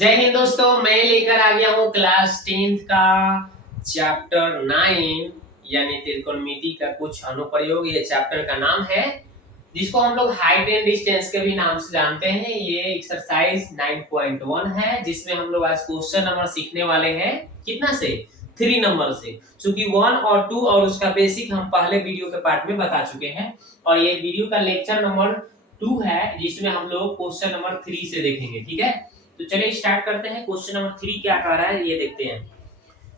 जय हिंद दोस्तों, मैं लेकर आ गया हूँ क्लास 10th का चैप्टर 9 यानी त्रिकोणमिति का कुछ अनुप्रयोग। ये चैप्टर का नाम है जिसको हम लोग हाइट एंड डिस्टेंस के भी नाम से जानते हैं। ये एक्सरसाइज 9.1 है जिसमें हम लोग आज क्वेश्चन नंबर सीखने वाले हैं। कितना से? 3 नंबर से, क्योंकि 1 और 2 और उसका बेसिक हम पहले वीडियो के पार्ट में बता चुके हैं और ये वीडियो का लेक्चर नंबर 2 है जिसमें हम लोग क्वेश्चन नंबर 3 से देखेंगे। ठीक है, तो चलिए स्टार्ट करते हैं। क्वेश्चन नंबर 3 क्या कह रहा है ये देखते हैं।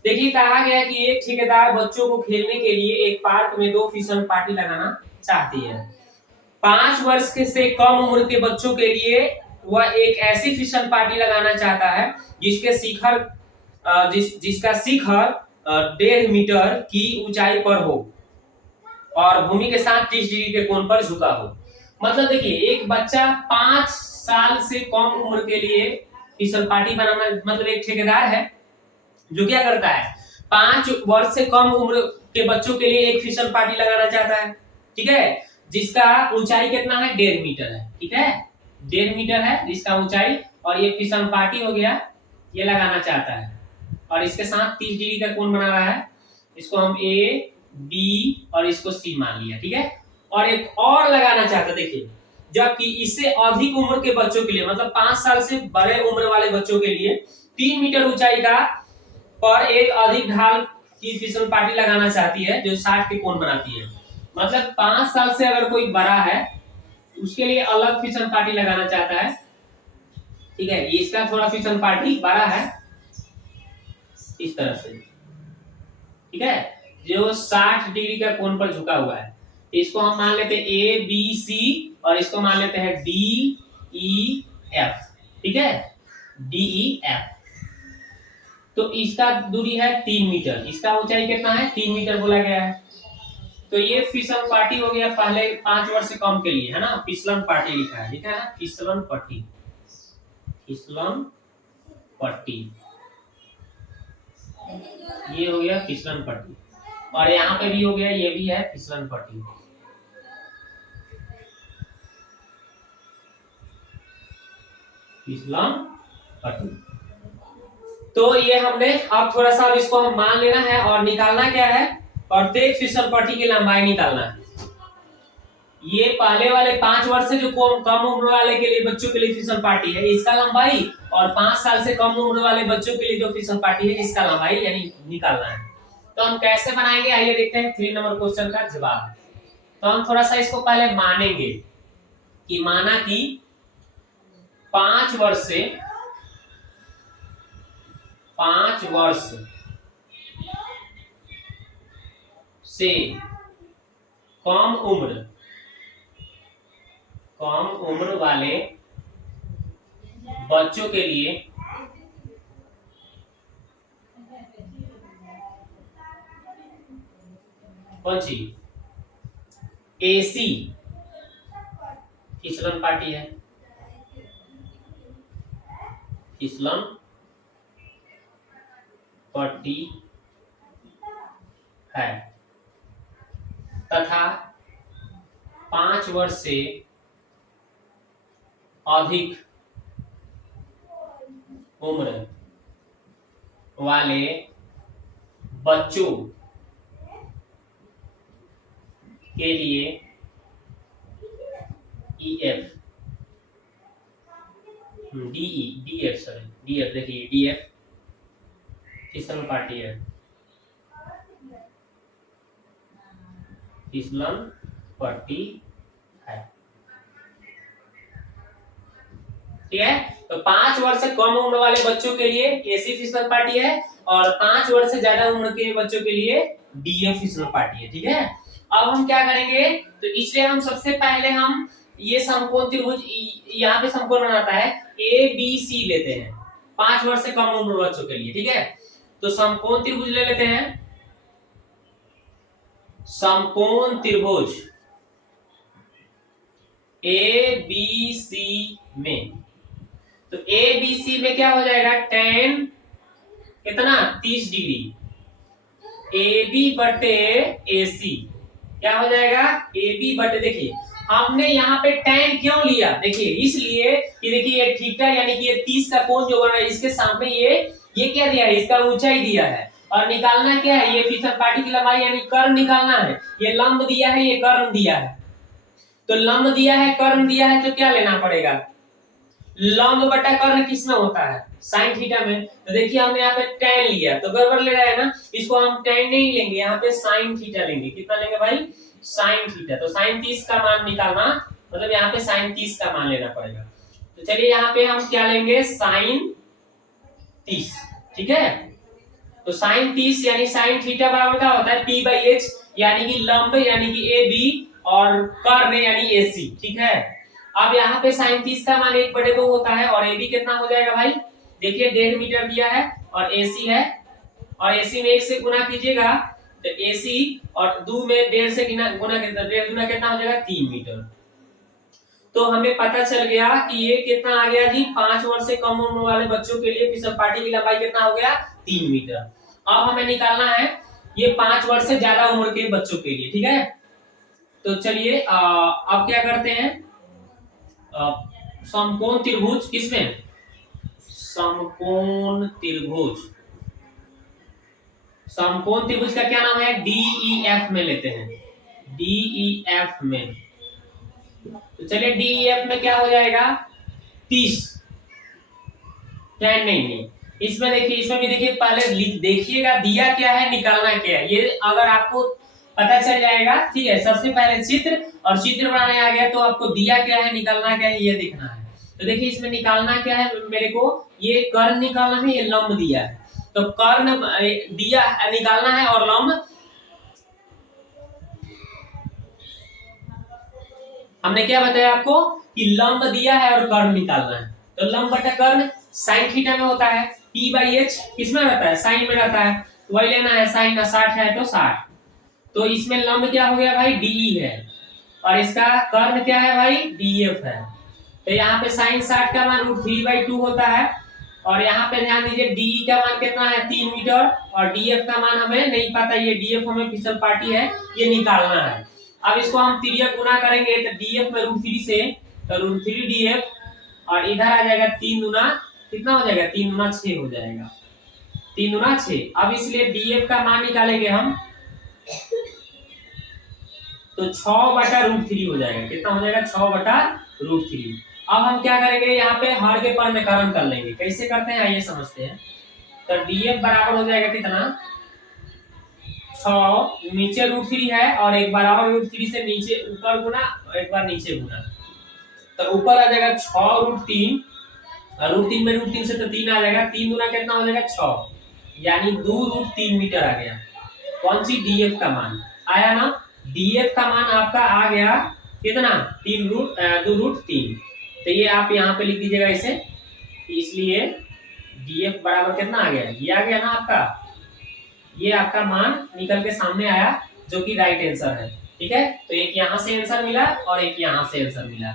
देखिए, कहा गया कि एक ठेकेदार बच्चों को खेलने के लिए एक पार्क में 2 फिसल पार्टी लगाना चाहती है। 5 वर्ष के से कम उम्र के बच्चों के लिए वह एक ऐसी फिसल पार्टी लगाना चाहता है जिसके शिखर जिसका शिखर 1.5 मीटर की ऊंचाई पर हो और भूमि के साथ 30 डिग्री के कोण पर झुका हो। मतलब देखिए, एक बच्चा 5 साल से कम उम्र के लिए फिसल पार्टी बनाना, मतलब एक ठेकेदार है जो क्या करता है, 5 वर्ष से कम उम्र के बच्चों के लिए एक फिसल पार्टी लगाना चाहता है। ठीक है, जिसका ऊंचाई कितना है? 1.5 मीटर है। ठीक है, 1.5 मीटर है जिसका ऊंचाई, और ये फिसल पार्टी हो गया, ये लगाना चाहता है और इसके साथ 30 डिग्री का कोण बना रहा है। इसको हम ए बी और इसको सी मान लिया। ठीक है, और एक और लगाना चाहता है। देखिए, जबकि इससे अधिक उम्र के बच्चों के लिए, मतलब 5 साल से बड़े उम्र वाले बच्चों के लिए 3 मीटर ऊंचाई का पर एक अधिक ढाल की फिसल पार्टी लगाना चाहती है जो 60 के कोण बनाती है। मतलब 5 साल से अगर कोई बड़ा है उसके लिए अलग फिसल पार्टी लगाना चाहता है। ठीक है, ये इसका थोड़ा फिसल पार्टी बड़ा है इस तरह से। ठीक है, जो 60 डिग्री का कोण पर झुका हुआ है। इसको हम मान लेते हैं ए बी सी और इसको मान लेते हैं डी ई एफ। ठीक है, डी ई एफ। तो इसका दूरी है 3 मीटर, इसका ऊंचाई कितना है? 3 मीटर बोला गया है। तो ये फिसलन पार्टी हो गया पहले 5 वर्ष से कम के लिए, है ना। फिसलन पार्टी लिखा है, ठीक है ना, फिसलन पट्टी, फिसलन पट्टी, ये हो गया फिसलन पट्टी। और यहाँ पे भी हो गया, ये भी है फिसलन पट्टी। फिसलन पट्टी। तो ये हमने, अब थोड़ा सा इसको हम मान लेना है और निकालना क्या है, प्रत्येक फिसल पट्टी की लंबाई निकालना है। ये पहले वाले 5 वर्ष से जो कम उम्र वाले के लिए बच्चों के लिए फिसल पार्टी है, इसका लंबाई, और 5 साल से कम उम्र वाले बच्चों के लिए जो फिसल पार्टी है इसका लंबाई यानी निकालना है। तो हम कैसे बनाएंगे, आइए देखते हैं 3 नंबर क्वेश्चन का जवाब। तो हम थोड़ा सा इसको पहले मानेंगे कि माना कि 5 वर्ष से कम उम्र वाले बच्चों के लिए कौन सी एसी फिसलन पार्टी है, फिसलन पट्टी है, तथा 5 वर्ष से अधिक उम्र वाले बच्चों के लिए ईएफ डीएफ, सॉरी डीएफ, देखिए डीएफ फिसलन पार्टी है, फिसलन पट्टी है। ठीक है, तो 5 वर्ष से कम उम्र वाले बच्चों के लिए एसी फिसलन पार्टी है और 5 वर्ष से ज्यादा उम्र के बच्चों के लिए डीएफ फिसलन पार्टी है। ठीक है, अब हम क्या करेंगे, तो इसलिए हम सबसे पहले हम ये समकोण त्रिभुज, यहाँ पे समकोण बनाता है ए बी सी लेते हैं 5 वर्ष से कम उम्र बच्चों के लिए। ठीक है, तो समकोण त्रिभुज ले लेते हैं, समकोण त्रिभुज ए बी सी में। तो ए बी सी में क्या हो जाएगा, tan कितना 30 डिग्री ए बी बटे ए सी क्या हो जाएगा ए बी बटे, देखिए हमने यहाँ पे tan क्यों लिया, देखिए इसलिए कि देखिए ये थीटा यानी कि ये 30 का कोण जो बन रहा है इसके सामने ये क्या दिया है, इसका ऊंचाई दिया है और निकालना क्या है, ये फिसल पार्टी की लंबाई यानी कर्ण निकालना है। ये लंब दिया है, ये कर्ण दिया है, तो लंब दिया है कर्ण दिया है तो क्या लेना पड़ेगा, लंब बटा कर्ण किस में होता है, साइन थीटा में। तो देखिए हमने यहाँ पे tan लिया तो गड़बड़ ले रहा है ना, इसको हम tan नहीं लेंगे, यहाँ पे साइन थीटा लेंगे। कितना लेंगे भाई, साइन थीटा। तो साइन 30 का मान निकालना, मतलब यहाँ पे साइन 30 का मान लेना पड़ेगा। तो चलिए यहाँ पे हम क्या लेंगे, साइन 30, ठीक है। तो साइन 30 यानी साइन थीटा बराबर क्या होता है, p बाई एच, यानी कि लंब यानी कि ए बी और कर्ण यानी ए सी, ठीक है। अब यहाँ पे साइन 30 का मान 1/2 होता है और ए बी कितना हो जाएगा भाई, देखिए 1.5 मीटर दिया है और ए सी है, और ए सी में 1 से गुना कीजिएगा तो ए सी और 2 में 1.5 से गुना कितना, 1.5 गुना कितना हो जाएगा 3 मीटर। तो हमें पता चल गया कि ये कितना आ गया जी, 5 वर्ष से कम उम्र वाले बच्चों के लिए फिसल पार्टी की लंबाई कितना हो गया, 3 मीटर। अब हमें निकालना है ये 5 वर्ष से ज्यादा उम्र के बच्चों के लिए, ठीक है। तो चलिए अब क्या करते हैं, समकोण त्रिभुज, किसमें, समकोण त्रिभुज, समकोण त्रिभुज का क्या नाम है, डीईएफ में लेते हैं, डीईएफ में। तो चलिए डीईएफ में क्या हो जाएगा 30, नहीं इसमें देखिए, इसमें भी देखिए पहले देखिएगा दिया क्या है निकालना क्या है, ये अगर आपको पता चल जाएगा, ठीक है। सबसे पहले चित्र, और चित्र बनाने आ गया तो आपको दिया क्या है निकालना क्या है ये देखना है। तो देखिए इसमें निकालना क्या है मेरे को, ये कर्ण निकालना है, ये लंब दिया है, तो कर्ण दिया निकालना है और लंब हमने क्या बताया आपको कि लंब दिया है और कर्ण निकालना है। तो लंब बटा कर्ण साइन थीटा में होता है, p बाई एच किसमें रहता है, साइन में रहता है, तो वही लेना है, साइन का 60 है तो 60। तो इसमें लंब क्या हो गया भाई, डी है, और इसका कर्ण क्या है भाई, डीएफ है। तो यहाँ पे साइन 60 का मान √3/2 होता है, और यहाँ पे ध्यान दीजिए डी का मान कितना है 3 मीटर, और डीएफ का मान हमें नहीं पता, ये डीएफ हमें फिसल पार्टी है ये निकालना है। अब इसको हम तिर्यक गुना करेंगे तो डीएफ में √3 से, तो √3 डीएफ, और इधर आ जाएगा 3 गुना कितना हो जाएगा, 3 गुना 6 हो जाएगा, 3 गुना 6। अब इसलिए डीएफ का मान निकालेंगे हम तो 6/√3 हो जाएगा, कितना हो जाएगा 6/√3। अब हम क्या करेंगे, यहाँ पे हर के पर में करण कर लेंगे, कैसे करते हैं आइए समझते हैं। तो डीएफ बराबर हो जाएगा कितना, 6 नीचे √3 है और एक बार और √3 से नीचे ऊपर गुना, एक बार नीचे गुना, तो ऊपर आ जाएगा 6√3, √3 में √3 से तो 3 आ जाएगा, 3 गुना कितना हो जाएगा 6, यानी 2√3 मीटर आ गया। कौन सी, डीएफ का मान आया ना, डीएफ का मान आपका आ गया कितना, 2√3। तो ये आप यहाँ पे लिख दीजिएगा इसे, इसलिए डीएफ बराबर कितना आ गया, ये आ गया ना आपका, ये आपका मान निकल के सामने आया जो कि राइट आंसर है, ठीक है। तो एक यहाँ से आंसर मिला और एक यहाँ से आंसर मिला।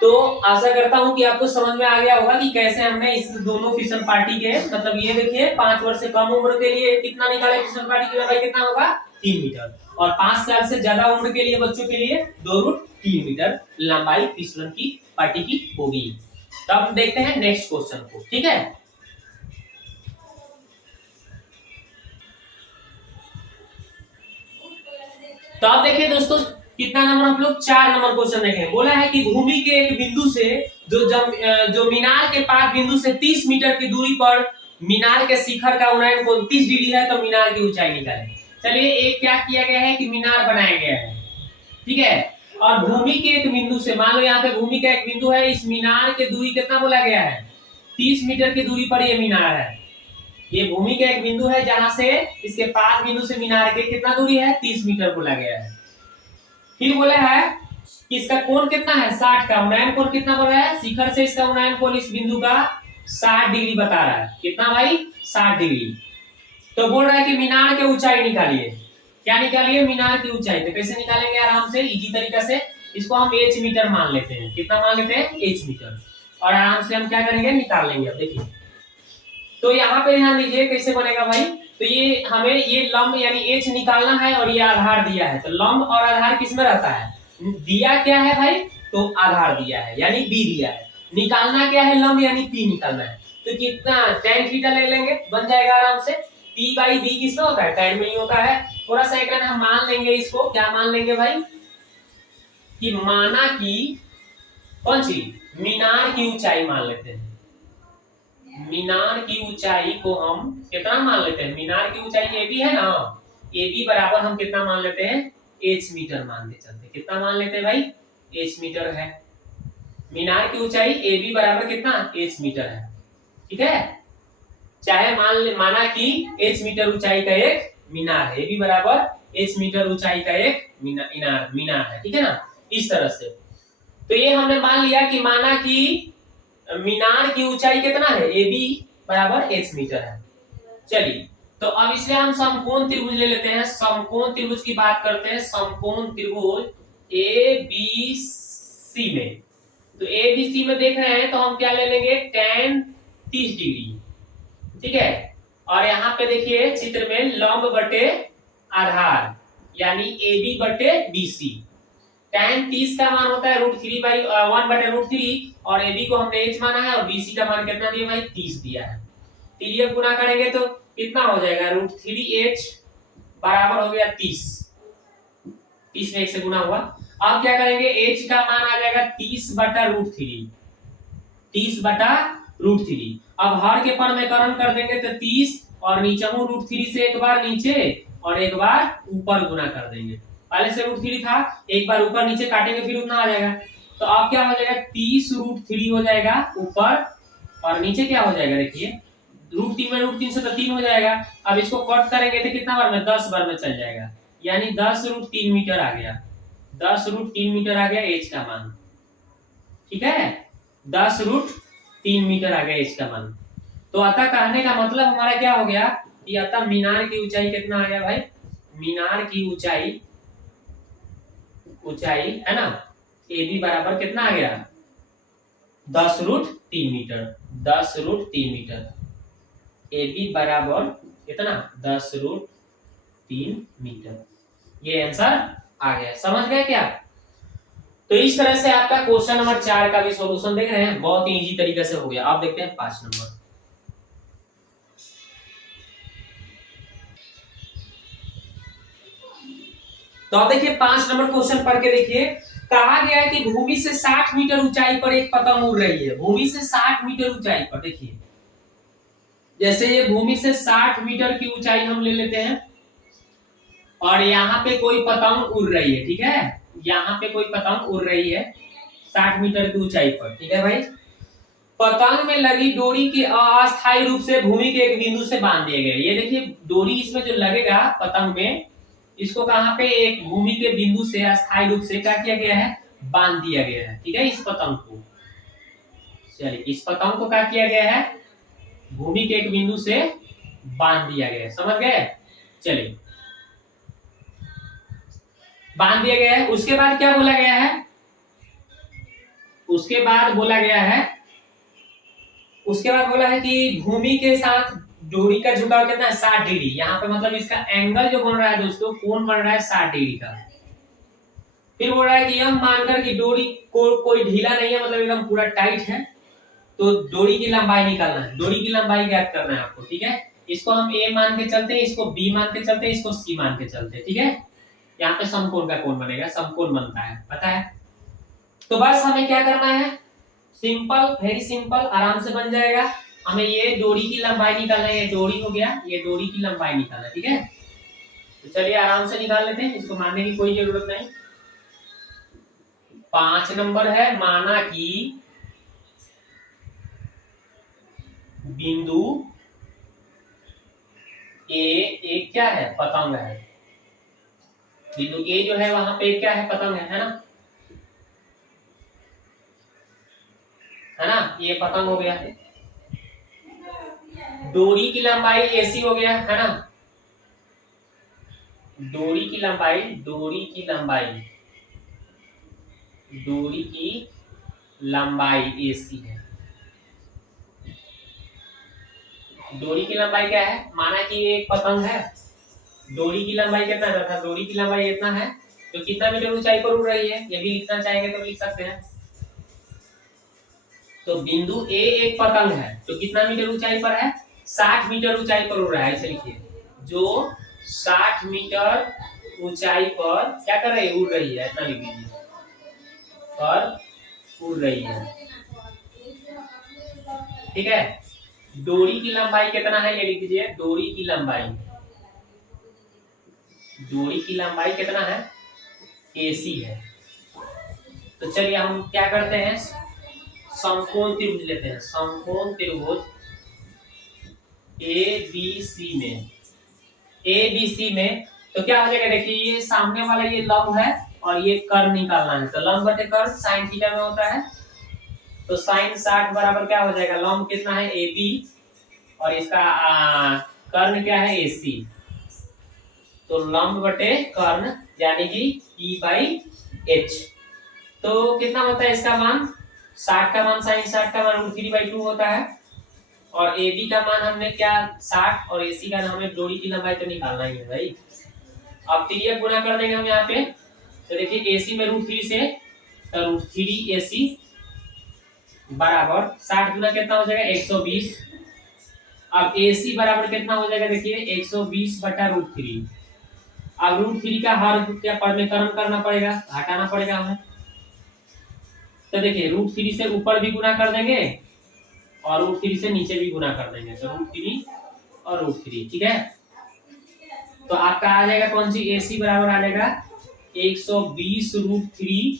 तो आशा करता हूं कि आपको समझ में आ गया होगा कि कैसे हमने इस दोनों फिसल पार्टी के, मतलब ये देखिए 5 वर्ष से कम उम्र के लिए कितना निकाले, फिसल पार्टी की लंबाई कितना होगा 3 मीटर, और 5 साल से ज्यादा उम्र के लिए बच्चों के लिए 2√3 मीटर लंबाई फिसलन की पार्टी की होगी। तो अब देखते हैं नेक्स्ट क्वेश्चन को, ठीक है। तो आप देखिए दोस्तों कितना नंबर हम लोग 4 नंबर क्वेश्चन देखें। बोला है कि भूमि के एक बिंदु से जो मीनार के पास बिंदु से 30 मीटर की दूरी पर मीनार के शिखर का उन्नयन कोण 30 डिग्री है, तो मीनार की ऊंचाई निकालें। चलिए एक क्या किया गया है कि मीनार बनाया गया है, ठीक है, और भूमि के एक बिंदु से, मान लो यहाँ पे भूमि का एक बिंदु है, इस मीनार की दूरी कितना बोला गया है 30 मीटर की दूरी पर ये मीनार है। ये भूमि का एक बिंदु है जहां से इसके पास बिंदु से मीनार के कितना दूरी है 30 मीटर बोला गया है। फिर बोला है कि इसका कोण कितना है 60 का, उन्नयन कोण कितना बोला है, शिखर से इसका उन्नयन कोण इस बिंदु का 60 डिग्री बता रहा है, कितना भाई 60 डिग्री। तो बोल रहा है कि मीनार की ऊंचाई निकालिए, क्या निकालिए मीनार की ऊंचाई। तो कैसे निकालेंगे आराम से इजी तरीका से, इसको हम h मीटर मान लेते हैं, कितना मान लेते हैं h मीटर, और आराम से हम क्या करेंगे निकाल लेंगे। अब देखिए तो यहाँ पे ध्यान दीजिए कैसे बनेगा भाई, तो ये हमें ये लंब यानी एच निकालना है और ये आधार दिया है। तो लंब और आधार किसमें रहता है? दिया क्या है भाई? तो आधार दिया है यानी बी दिया है। निकालना क्या है? लंब यानी पी निकालना है। तो कितना tan थीटा ले लेंगे, बन जाएगा आराम से। p बाई बी किसमें होता है? tan में ही होता है। थोड़ा सा एक हम मान लेंगे इसको, क्या मान लेंगे भाई? कि माना कि कौन सी मीनार की ऊंचाई मान लेते हैं। मीनार की ऊंचाई को हम कितना मान लेते हैं? मीनार की ऊंचाई ए बी है ना, ए बी बराबर हम कितना मान लेते हैं? एच मीटर मान के चलते। कितना मान लेते हैं भाई? एच मीटर है। मीनार की ऊंचाई ए बी बराबर कितना? एच मीटर है। ठीक है, चाहे माना कि एच मीटर ऊंचाई का एक मीनार है, ए बी बराबर एच मीटर ऊंचाई का एक मीनार है। ठीक है ना, इस तरह से। तो ये हमने मान लिया कि माना कि मीनार की ऊंचाई कितना है? ए बी बराबर एच मीटर है। चलिए, तो अब इसलिए हम समकोण त्रिभुज ले लेते हैं। समकोण त्रिभुज की बात करते हैं। समकोण त्रिभुज ए बी सी में, तो ए बी सी में देख रहे हैं तो हम क्या ले लेंगे? tan 30 degree. ठीक है, और यहाँ पे देखिए चित्र में लंब बटे आधार यानी ए बी बटे बी सी। tan 30 का मान होता है √3/1/√3 और ए बी को हमने h माना है और बी सी का मान कितना दिया भाई? 30 दिया है। तीन गुना करेंगे तो कितना हो जाएगा? √3h बराबर हो गया 30। 30 में 1 से गुना हुआ। अब क्या करेंगे? h का मान आ जाएगा 30/√3। 30/√3। अब हर के परमेकरण कर देंगे तो 30 और नीचे √3 से एक बार नीचे और एक बार ऊपर गुना कर देंगे। पहले से √3 था, एक बार ऊपर नीचे काटेंगे फिर उतना आ जाएगा। तो अब क्या हो जाएगा? 30√3 हो जाएगा ऊपर और नीचे क्या हो जाएगा? देखिए √3 में √3 से तो 3 हो जाएगा। अब इसको कट करेंगे तो कितना बार में? 10 बार में चल जाएगा, यानी 10√3 मीटर आ गया। 10√3 मीटर आ गया एच का मान। ठीक है, 10√3 मीटर आ गया एच का मान। तो अतः कहने का मतलब हमारा क्या हो गया कि अतः मीनार की ऊंचाई कितना आ गया भाई? मीनार की ऊंचाई है ना, ए बी बराबर कितना आ गया? 10√3 मीटर। 10√3 मीटर ए बी बराबर कितना? 10√3 मीटर। ये आंसर आ गया। समझ गए क्या? तो इस तरह से आपका क्वेश्चन नंबर 4 का भी सॉल्यूशन देख रहे हैं, बहुत ही इजी तरीके से हो गया। आप देखते हैं 5 नंबर। तो आप देखिए 5 नंबर क्वेश्चन पढ़ के देखिए। कहा गया है कि भूमि से 60 मीटर ऊंचाई पर एक पतंग उड़ रही है। भूमि से 60 मीटर ऊंचाई पर, देखिए जैसे ये भूमि से 60 मीटर की ऊंचाई हम ले लेते हैं और यहाँ पे कोई पतंग उड़ रही है। ठीक है, यहाँ पे कोई पतंग उड़ रही है 60 मीटर की ऊंचाई पर। ठीक है भाई, पतंग में लगी डोरी के अस्थायी रूप से भूमि के एक बिंदु से बांध दिए गए। ये देखिए डोरी इसमें जो लगेगा पतंग में, इसको कहां पे? एक भूमि के बिंदु से अस्थायी रूप से क्या किया गया है? बांध दिया गया है। ठीक है, इस पतंग को, चलिए इस पतंग को क्या किया गया है? भूमि के एक बिंदु से बांध दिया गया है। समझ गए? चलिए बांध दिया गया है। उसके बाद क्या बोला गया है? उसके बाद बोला है कि भूमि के साथ डोरी का झुकाव कितना है? 60 डिग्री। यहाँ पे मतलब इसका एंगल जो बन रहा है दोस्तों, कोण बन रहा है 60 डिग्री का। फिर बोल रहा है कि यह मानकर कि डोरी को कोई ढीला नहीं है, मतलब एकदम पूरा टाइट है, तो डोरी की लंबाई निकालना है। डोरी की लंबाई ज्ञात करना है आपको। ठीक है, इसको हम ए मान के चलते हैं, इसको बी मान के चलते हैं, इसको सी मान के चलते हैं। ठीक है, यहाँ पे समकोण का कोण बनेगा, समकोण बनता है, पता है। तो बस हमें क्या करना है? सिंपल, वेरी सिंपल, आराम से बन जाएगा। हमें ये डोरी की लंबाई निकालना है। ये डोरी हो गया, ये डोरी की लंबाई निकालना है। ठीक है, तो चलिए आराम से निकाल लेते हैं, इसको मानने की कोई जरूरत नहीं। 5 नंबर है, माना कि बिंदु ए एक क्या है? पतंग है। बिंदु ए जो है वहां पे क्या है? पतंग है ना, है ना, ये पतंग हो गया। डोरी की लंबाई ऐसी हो गया, है ना, डोरी की लंबाई ऐसी है। डोरी की लंबाई क्या है, माना कि ये एक पतंग है, डोरी की लंबाई कितना है, डोरी की लंबाई इतना है, तो कितना मीटर ऊंचाई पर उड़ रही है, ये भी लिखना चाहेंगे तो लिख सकते हैं। तो बिंदु ए एक पतंग है जो कितना मीटर ऊंचाई पर है, 60 मीटर ऊंचाई पर उड़ रहा है, ऐसे लिखिए, जो 60 मीटर ऊंचाई पर क्या कर रही है, उड़ रही है, इतना लिख लीजिए, पर उड़ रही है। ठीक है, डोरी की लंबाई कितना है ये लिख दीजिए, डोरी की लंबाई, डोरी की लंबाई कितना है, AC है। तो चलिए हम क्या करते हैं, समकोण त्रिभुज लेते हैं, समकोण त्रिभुज ABC में, ABC में तो क्या हो जाएगा, देखिए ये सामने वाला ये लंब है और ये कर्ण निकालना है, तो लंब बटे कर्ण साइन थीटा में होता है, तो साइन 60 बराबर क्या हो जाएगा, लंब कितना है AB और इसका कर्ण क्या है AC, तो लंब बटे कर्ण यानी कि E/H, तो कितना होता है इसका मान, 60 का मान साइन 60 का मान √3/2 होता है, और AB का मान हमने क्या 60 और AC का हमें डोरी की लंबाई तो निकालना ही है भाई। अब तिर्यक गुना कर देंगे हम यहाँ पे, तो देखिए AC में √3 से, तो √3AC बराबर 60 गुना कितना हो जाएगा 120, अब AC बराबर कितना हो जाएगा, देखिए 120 बटा √3, अब √3 का हर क्या पद में करण करना पड़ेगा, हटाना पड़ेगा हमें, तो देखिए √3 से ऊपर भी गुना कर देंगे और √3 से नीचे भी गुना कर देंगे, तो √3 और √3, ठीक है। तो आपका आ जाएगा कौन सी, AC बराबर आ जाएगा 120 √3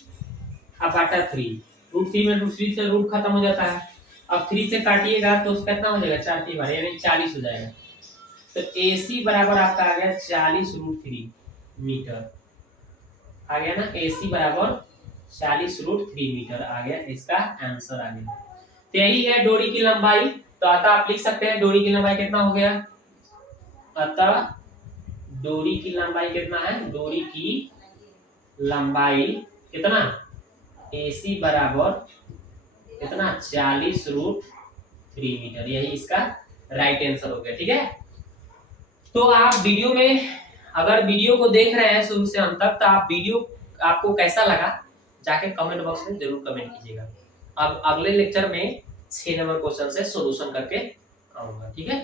बटा 3, √3 में √3 से रूट खत्म हो जाता है, अब 3 से काटिएगा तो उसका कितना हो जाएगा 4 3 बार यानी 40 हो जाएगा, तो AC बराबर आपका आ गया 40 √3 मीटर, आ गया ना, AC बराबर 40 √3 मीटर आ गया, इसका आंसर आ गया। तो यही है डोरी की लंबाई, तो अतः आप लिख सकते हैं डोरी की लंबाई कितना हो गया, अतः डोरी की लंबाई कितना है, डोरी की लंबाई कितना, AC बराबर कितना 40 √3 मीटर, यही इसका राइट आंसर हो गया। ठीक है, तो आप वीडियो में अगर वीडियो को देख रहे हैं शुरू से अंत तक, तो आप वीडियो आपको कैसा लगा जाके कमेंट बॉक्स में जरूर कमेंट कीजिएगा। अब अगले लेक्चर में 6 नंबर क्वेश्चन से सॉल्यूशन करके आऊंगा। ठीक है।